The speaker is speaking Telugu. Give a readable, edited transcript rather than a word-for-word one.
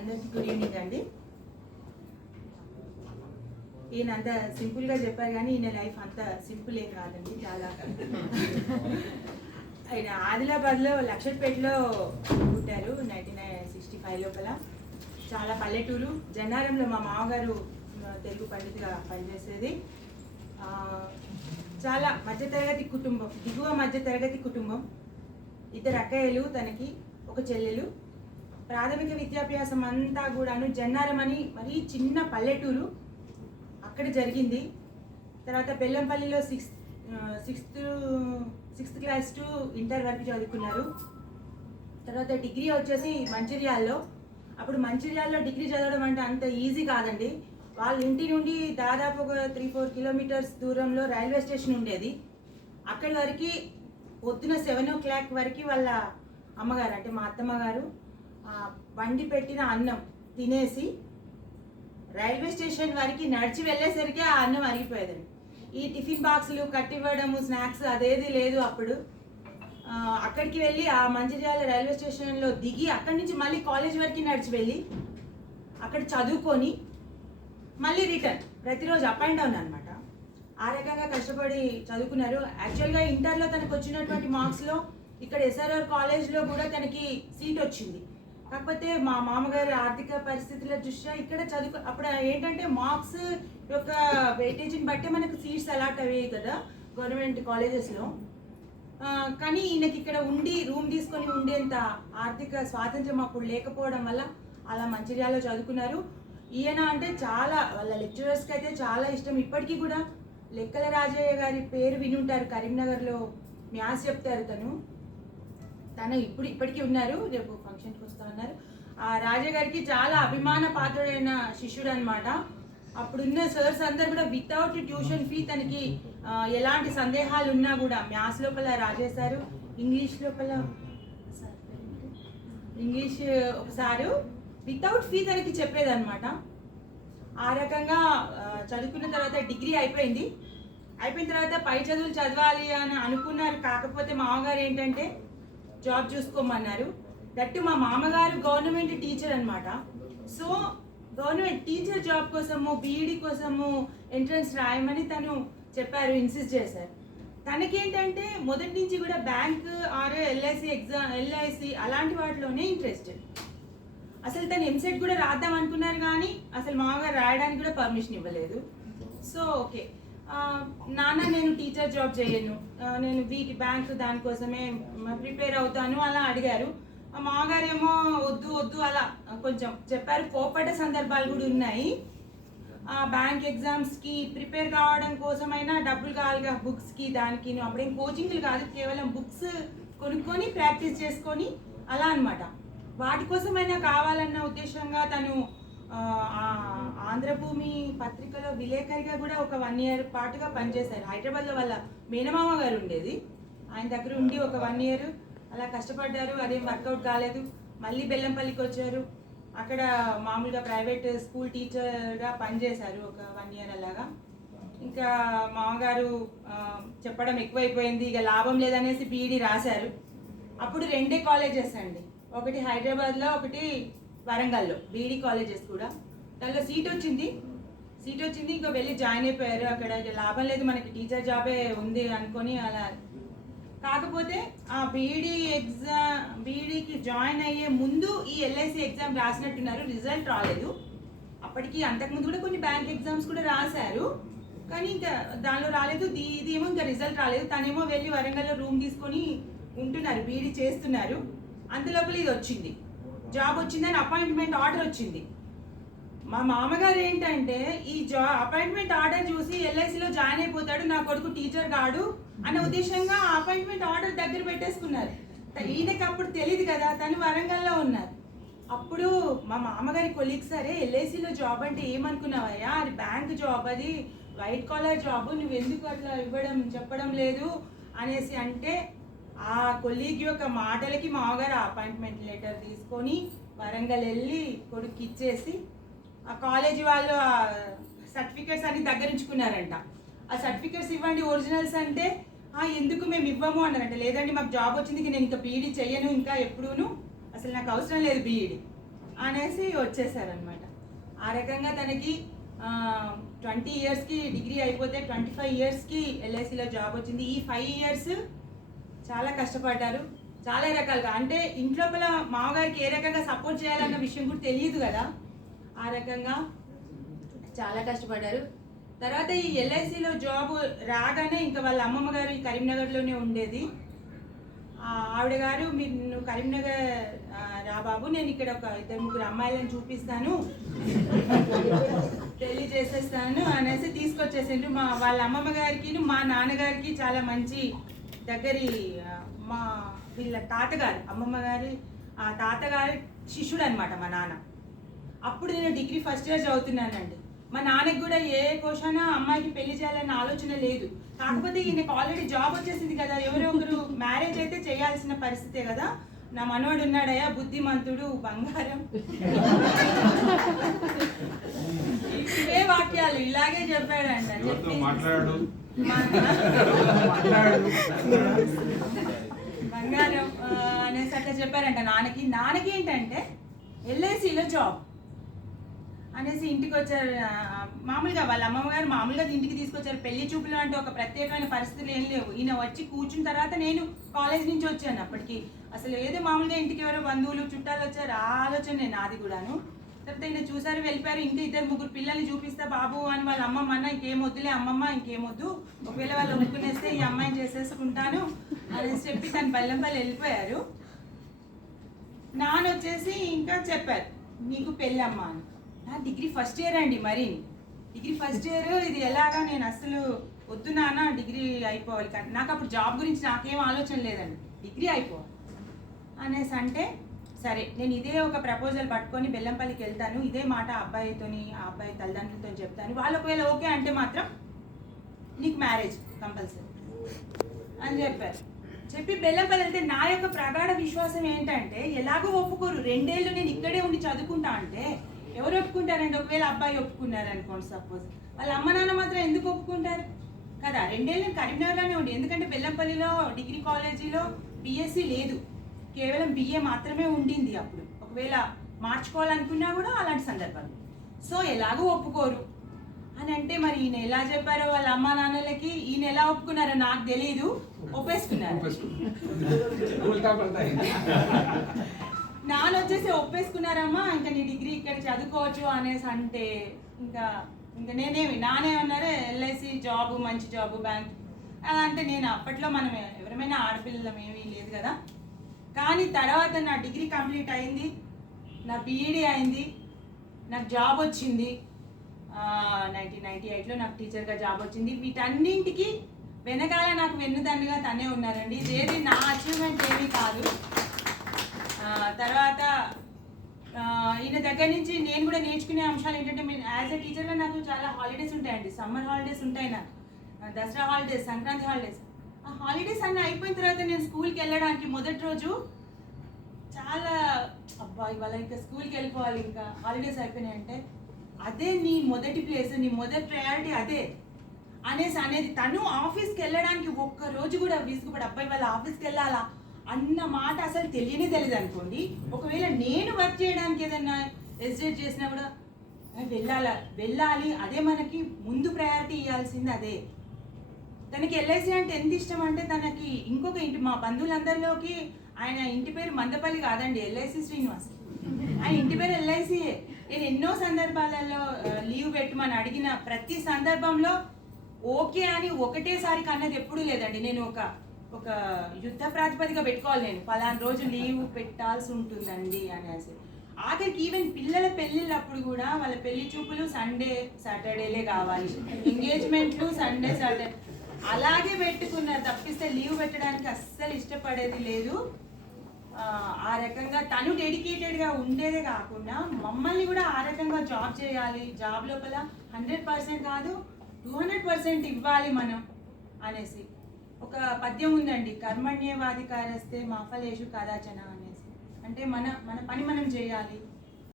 అందరికీ గుడ్ ఈవినింగ్ అండి. ఈయన అంత సింపుల్గా చెప్పారు కానీ ఈయన లైఫ్ అంత సింపుల్ ఏం కాదండి. చాలా ఆయన ఆదిలాబాద్లో లక్షపేటలో పుట్టారు 1965 లోపల. చాలా పల్లెటూరు జన్నారంలో మా మామగారు తెలుగు పండితుగా పనిచేసేది. చాలా మధ్యతరగతి కుటుంబం, దిగువ మధ్యతరగతి కుటుంబం. 2 అక్కయ్యలు, తనకి ఒక చెల్లెలు. ప్రాథమిక విద్యాభ్యాసం అంతా కూడాను జన్నారం అని మరీ చిన్న పల్లెటూరు అక్కడ జరిగింది. తర్వాత బెల్లంపల్లిలో సిక్స్త్ క్లాస్ టు ఇంటర్ వరకు చదువుకున్నారు. తర్వాత డిగ్రీ వచ్చేసి మంచిర్యాలలో. అప్పుడు మంచిర్యాలలో డిగ్రీ చదవడం అంటే అంత ఈజీ కాదండి. వాళ్ళ ఇంటి నుండి దాదాపు ఒక 3-4 కిలోమీటర్స్ దూరంలో రైల్వే స్టేషన్ ఉండేది. అక్కడి వరకు పొద్దున 7 o'clock వరకు వాళ్ళ అమ్మగారు అంటే మా అత్తమ్మ గారు వండి పెట్టిన అన్నం తినేసి రైల్వే స్టేషన్ వరకు నడిచి వెళ్ళేసరికి ఆ అన్నం అరిగిపోయేదండి. ఈ టిఫిన్ బాక్సులు కట్టివ్వడము, స్నాక్స్ అదేది లేదు అప్పుడు. అక్కడికి వెళ్ళి ఆ మంచిర్యాల రైల్వే స్టేషన్లో దిగి అక్కడి నుంచి మళ్ళీ కాలేజ్ వరకు నడిచి వెళ్ళి అక్కడ చదువుకొని మళ్ళీ రిటర్న్, ప్రతిరోజు అప్ అండ్ డౌన్ అనమాట. ఆ రకంగా కష్టపడి చదువుకున్నారు. యాక్చువల్గా ఇంటర్లో తనకు వచ్చినటువంటి మార్క్స్లో ఇక్కడ SRR కాలేజ్లో కూడా తనకి సీట్ వచ్చింది. కాకపోతే మా మామగారి ఆర్థిక పరిస్థితుల దృష్ట్యా ఇక్కడ అప్పుడు ఏంటంటే మార్క్స్ యొక్క వెయిటేజ్ని బట్టే మనకు సీట్స్ అలాట్ అయ్యాయి కదా గవర్నమెంట్ కాలేజెస్లో. కానీ ఈయనకి ఇక్కడ ఉండి రూమ్ తీసుకొని ఉండేంత ఆర్థిక స్వాతంత్రం అప్పుడు లేకపోవడం వల్ల అలా మంచిర్యాలలో చదువుకున్నారు. ఈయన అంటే చాలా వాళ్ళ లెక్చరర్స్కి అయితే చాలా ఇష్టం. ఇప్పటికీ కూడా లెక్కల రాజయ్య గారి పేరు వినుంటారు, కరీంనగర్లో మ్యాథ్స్ చెప్తారు తను ఇప్పటికీ ఉన్నారు, రేపు ఫంక్షన్కి వస్తా ఉన్నారు. ఆ రాజయ్య గారికి చాలా అభిమాన పాత్రుడైన శిష్యుడు అనమాట. అప్పుడున్న సర్స్ అందరు కూడా వితౌట్ ట్యూషన్ ఫీ తనకి ఎలాంటి సందేహాలు ఉన్నా కూడా మ్యాథ్స్ లోపల రాజేశారు, ఇంగ్లీష్ ఒకసారి వితౌట్ ఫీ తనకి చెప్పేదన్నమాట. ఆ రకంగా చదువుకున్న తర్వాత డిగ్రీ అయిపోయిన తర్వాత పై చదువులు చదవాలి అని అనుకున్నారు. కాకపోతే మామగారు ఏంటంటే జాబ్ చూసుకోమన్నారు. దట్టు మా మామగారు గవర్నమెంట్ టీచర్ అనమాట. సో గవర్నమెంట్ టీచర్ జాబ్ కోసము బీఈడి కోసము ఎంట్రన్స్ రాయమని తను చెప్పారు, ఇన్సిస్ట్ చేశారు. తనకేంటంటే మొదటి నుంచి కూడా బ్యాంక్ ఆర్ ఎల్ఐసి అలాంటి వాటిలోనే ఇంట్రెస్ట్. అసలు తను ఎంసెట్ కూడా రాద్దాం అనుకున్నారు కానీ అసలు మామగారు రాయడానికి కూడా పర్మిషన్ ఇవ్వలేదు. సో ఓకే నాన్న నేను టీచర్ జాబ్ చేయను, నేను వీటి బ్యాంక్ దానికోసమే ప్రిపేర్ అవుతాను అలా అడిగారు. మామగారేమో వద్దు అలా కొంచెం చెప్పారు. కోపడ్డ సందర్భాలు కూడా ఉన్నాయి. బ్యాంక్ ఎగ్జామ్స్కి ప్రిపేర్ కావడం కోసమైనా డబ్బులు కావాలిగా, బుక్స్కి దానికి. అప్పుడేం కోచింగ్లు కాదు, కేవలం బుక్స్ కొనుక్కొని ప్రాక్టీస్ చేసుకొని అలా అనమాట. వాటి కోసమైనా కావాలన్న ఉద్దేశంగా తను ఆంధ్రభూమి పత్రికలో విలేకరిగా కూడా ఒక 1 year పాటుగా పనిచేశారు. హైదరాబాద్లో వాళ్ళ మేనమామ గారు ఉండేది, ఆయన దగ్గర ఉండి ఒక 1 year అలా కష్టపడ్డారు. అదేం వర్కౌట్ కాలేదు. మళ్ళీ బెల్లంపల్లికి వచ్చారు. అక్కడ మామూలుగా ప్రైవేట్ స్కూల్ టీచర్గా పనిచేశారు ఒక 1 year అలాగా. ఇంకా మామగారు చెప్పడం ఎక్కువైపోయింది, ఇక లాభం లేదనేసి బీఈడి రాశారు. అప్పుడు 2 కాలేజెస్ అండి, ఒకటి హైదరాబాద్లో ఒకటి వరంగల్లో బీఈడి కాలేజెస్ కూడా. దానిలో సీట్ వచ్చింది. ఇంకా వెళ్ళి జాయిన్ అయిపోయారు. అక్కడ లాభం లేదు, మనకి టీచర్ జాబే ఉంది అనుకొని అలా. కాకపోతే ఆ బీఈడికి జాయిన్ అయ్యే ముందు ఈ ఎల్ఐసి ఎగ్జామ్ రాసినట్టున్నారు, రిజల్ట్ రాలేదు. అప్పటికి అంతకుముందు కూడా కొన్ని బ్యాంక్ ఎగ్జామ్స్ కూడా రాశారు కానీ ఇంకా దానిలో రాలేదు. ఇదేమో ఇంకా రిజల్ట్ రాలేదు. తనేమో వెళ్ళి వరంగల్లో రూమ్ తీసుకొని ఉంటున్నారు, బీఈడి చేస్తున్నారు. అంతలోపల ఇది వచ్చింది, జాబ్ వచ్చిందని అపాయింట్మెంట్ ఆర్డర్ వచ్చింది. మా మామగారు ఏంటంటే ఈ అపాయింట్మెంట్ ఆర్డర్ చూసి ఎల్ఐసిలో జాయిన్ అయిపోతాడు నా కొడుకు టీచర్ కాడు అన్న ఉద్దేశంగా అపాయింట్మెంట్ ఆర్డర్ దగ్గర పెట్టేసుకున్నారు. ఈయనకి అప్పుడు తెలియదు కదా, తను వరంగల్లో ఉన్నారు. అప్పుడు మా మామగారి కొలీగ్స్ సరే ఎల్ఐసిలో జాబ్ అంటే ఏమనుకున్నావయ్యా, అది బ్యాంక్ జాబ్, అది వైట్ కాలర్ జాబ్, నువ్వు ఎందుకు అట్లా చెప్పడం లేదు అనేసి అంటే ఆ కొలీగ్ యొక్క మాటలకి మామగారు అపాయింట్మెంట్ లెటర్ తీసుకొని వరంగల్ వెళ్ళి కొడుకు ఇచ్చేసి ఆ కాలేజీ వాళ్ళు ఆ సర్టిఫికేట్స్ అన్ని దగ్గరించుకున్నారంట. ఆ సర్టిఫికేట్స్ ఇవ్వండి ఒరిజినల్స్ అంటే ఎందుకు మేము ఇవ్వము అన్నారంట. లేదండి మాకు జాబ్ వచ్చింది, నేను ఇంకా బీఈడి చెయ్యను, ఇంకా ఎప్పుడూను అసలు నాకు అవసరం లేదు బీఈడి అనేసి వచ్చేసారనమాట. ఆ రకంగా తనకి 20 ఇయర్స్కి డిగ్రీ అయిపోతే 25 ఇయర్స్కి ఎల్ఐసిలో జాబ్ వచ్చింది. ఈ 5 ఇయర్స్ చాలా కష్టపడ్డారు, చాలా రకాలుగా. అంటే ఇంట్లోపల మామగారికి ఏ రకంగా సపోర్ట్ చేయాలన్న విషయం కూడా తెలియదు కదా, ఆ రకంగా చాలా కష్టపడ్డారు. తర్వాత ఈ ఎల్ఐసిలో జాబ్ రాగానే ఇంకా వాళ్ళ అమ్మమ్మ గారు ఈ కరీంనగర్లోనే ఉండేది. ఆవిడ గారు, నువ్వు కరీంనగర్ రా బాబు, నేను ఇక్కడ ఒక 2-3 అమ్మాయిలను చూపిస్తాను, పెళ్లి చేసేస్తాను అనేసి తీసుకొచ్చేసిండ్రు. వాళ్ళ అమ్మమ్మ గారికి మా నాన్నగారికి చాలా మంచి దగ్గరి, వీళ్ళ తాతగారు, అమ్మమ్మ గారి తాతగారి శిష్యుడు అనమాట మా నాన్న. అప్పుడు నేను డిగ్రీ ఫస్ట్ ఇయర్ చదువుతున్నానండి. మా నాన్నకి కూడా ఏ కోశాన అమ్మాయికి పెళ్లి చేయాలన్న ఆలోచన లేదు. కాకపోతే ఈయనకు ఆల్రెడీ జాబ్ వచ్చేసింది కదా, ఎవరో ఒకరు మ్యారేజ్ అయితే చేయాల్సిన పరిస్థితే కదా. నా మనవడు ఉన్నాడయ్యా, బుద్ధిమంతుడు, బంగారం, ఇవే వాక్యాలు ఇలాగే చెప్పాడంట. బంగారం అనేసి అట్లా చెప్పారంట నాన్నకి. నాన్నకి ఏంటంటే ఎల్ఐసిలో జాబ్ అనేసి ఇంటికి వచ్చారు. మామూలుగా వాళ్ళ అమ్మమ్మ గారు మామూలుగా ఇంటికి తీసుకొచ్చారు. పెళ్లి చూపులు అంటే ఒక ప్రత్యేకమైన పరిస్థితులు ఏం లేవు. ఈయన వచ్చి కూర్చున్న తర్వాత నేను కాలేజ్ నుంచి వచ్చాను. అప్పటికి అసలు ఏదో మామూలుగా ఇంటికి ఎవరో బంధువులు చుట్టాలు వచ్చారు, ఆ ఆలోచన నాది కూడాను. తర్వాత ఈయన చూసారు, వెళ్ళిపోయారు. ఇంకా 2-3 పిల్లల్ని చూపిస్తా బాబు అని వాళ్ళ అమ్మమ్మ అన్న, ఇంకేం వద్దులే అమ్మమ్మ, ఇంకేమొద్దు, ఒకవేళ వాళ్ళు ఒప్పుకునేస్తే ఈ అమ్మాయిని చేసేసుకుంటాను అనేసి చెప్పి తను బెల్లంపల్లి వెళ్ళిపోయారు. నాన్న వచ్చేసి ఇంకా చెప్పారు, నీకు పెళ్ళమ్మ అని. నా డిగ్రీ ఫస్ట్ ఇయర్ అండి, మరి డిగ్రీ ఫస్ట్ ఇయర్, ఇది ఎలాగా, నేను అసలు వద్దు నాన్న డిగ్రీ అయిపోవాలి, కానీ నాకు అప్పుడు జాబ్ గురించి నాకేం ఆలోచన లేదండి, డిగ్రీ అయిపోవాలి అనేసి అంటే, సరే నేను ఇదే ఒక ప్రపోజల్ పట్టుకొని బెల్లంపల్లికి వెళ్తాను, ఇదే మాట అబ్బాయితోని, ఆ అబ్బాయి తల్లిదండ్రులతో చెప్తాను, వాళ్ళు ఒకవేళ ఓకే అంటే మాత్రం నీకు మ్యారేజ్ కంపల్సరీ అని చెప్పారు. చెప్పి బెల్లంపల్లి వెళ్తే నా యొక్క ప్రగాఢ విశ్వాసం ఏంటంటే, ఎలాగో ఒప్పుకోరు, 2 ఏళ్ళు నేను ఇక్కడే ఉండి చదువుకుంటా అంటే ఎవరు ఒప్పుకుంటారండి? ఒకవేళ అబ్బాయి ఒప్పుకున్నారనుకోండి, సపోజ్ వాళ్ళ అమ్మ నాన్న మాత్రం ఎందుకు ఒప్పుకుంటారు కదా. 2 ఏళ్ళు కరీంనగర్లోనే ఉండి, ఎందుకంటే బెల్లంపల్లిలో డిగ్రీ కాలేజీలో బిఎస్సి లేదు, కేవలం బిఏ మాత్రమే ఉండింది అప్పుడు. ఒకవేళ మార్చుకోవాలనుకున్నా కూడా అలాంటి సందర్భాలు. సో ఎలాగో ఒప్పుకోరు అని అంటే, మరి ఈయన ఎలా చెప్పారో వాళ్ళ అమ్మ నాన్నలకి, ఈయన ఎలా ఒప్పుకున్నారో నాకు తెలియదు, ఒప్పేసుకున్నారు. నాన్న వచ్చేసి ఒప్పేసుకున్నారమ్మా, ఇంకా నీ డిగ్రీ ఇక్కడ చదువుకోవచ్చు అనేసి అంటే, ఇంకా నేనేమి నానేమన్నారు, ఎల్ఐసి జాబు మంచి జాబు, బ్యాంక్ అంటే, నేను అప్పట్లో మనం ఎవరైనా ఆడపిల్లలం ఏమీ లేదు కదా. కానీ తర్వాత నా డిగ్రీ కంప్లీట్ అయింది, నా బీఈడీ అయింది, నాకు జాబ్ వచ్చింది. 1998లో నాకు టీచర్గా జాబ్ వచ్చింది. వీటన్నింటికి వెనకాల నాకు వెన్నుదన్నుగా తనే ఉన్నారండి. ఇదేది నా అచీవ్మెంట్ ఏమీ కాదు. తర్వాత ఈయన దగ్గర నుంచి నేను కూడా నేర్చుకునే అంశాలు ఏంటంటే, మీరు యాజ్ ఎ టీచర్గా నాకు చాలా హాలిడేస్ ఉంటాయండి. సమ్మర్ హాలిడేస్ ఉంటాయి, నాకు దసరా హాలిడేస్, సంక్రాంతి హాలిడేస్. ఆ హాలిడేస్ అన్నీ అయిపోయిన తర్వాత నేను స్కూల్కి వెళ్ళడానికి మొదటి రోజు చాలా, అబ్బా ఇవాళ ఇంకా స్కూల్కి వెళ్ళిపోవాలి, ఇంకా హాలిడేస్ అయిపోయినాయంటే, అదే నీ మొదటి ప్లేస్, నీ మొదటి ప్రయారిటీ అదే అనేసి అనేది. తను ఆఫీస్కి వెళ్ళడానికి ఒక్కరోజు కూడా విసుగుపడి, అబ్బాయి వాళ్ళ ఆఫీస్కి వెళ్ళాలా అన్న మాట అసలు తెలియదు అనుకోండి. ఒకవేళ నేను వర్క్ చేయడానికి ఏదైనా హెసిటేట్ చేసినా కూడా వెళ్ళాలి, అదే మనకి ముందు ప్రయారిటీ ఇవ్వాల్సింది అదే. తనకి ఎల్ఐసి అంటే ఎంత ఇష్టం అంటే, తనకి ఇంకొక ఇంటి, మా బంధువులందరిలోకి ఆయన ఇంటి పేరు మందపల్లి కాదండి, ఎల్ఐసి శ్రీనివాస్. ఆయన ఇంటి పేరు ఎల్ఐసియే. నేను ఎన్నో సందర్భాలలో లీవ్ పెట్టమని అడిగిన ప్రతి సందర్భంలో ఓకే అని ఒకటేసారి కన్నది ఎప్పుడూ లేదండి. నేను ఒక యుద్ధ ప్రాతిపదిక పెట్టుకోవాలి, నేను పలానా రోజు లీవ్ పెట్టాల్సి ఉంటుందండి అనేసి. ఆఖరికి ఈవెన్ పిల్లల పెళ్ళిళ్ళప్పుడు కూడా వాళ్ళ పెళ్లి చూపులు సండే సాటర్డేలే కావాలి, ఎంగేజ్మెంట్లు సండే సాటర్డే అలాగే పెట్టుకున్నారు తప్పిస్తే లీవ్ పెట్టడానికి అస్సలు ఇష్టపడేది లేదు. ఆ రకంగా తను డెడికేటెడ్గా ఉండేదే కాకుండా మమ్మల్ని కూడా ఆ రకంగా జాబ్ చేయాలి, జాబ్ లోపల 100% కాదు 200% ఇవ్వాలి మనం అనేసి. ఒక పద్యం ఉందండి, కర్మణ్యేవాధికారస్తే మా ఫలేషు కదాచన అనేసి. అంటే మన పని మనం చేయాలి,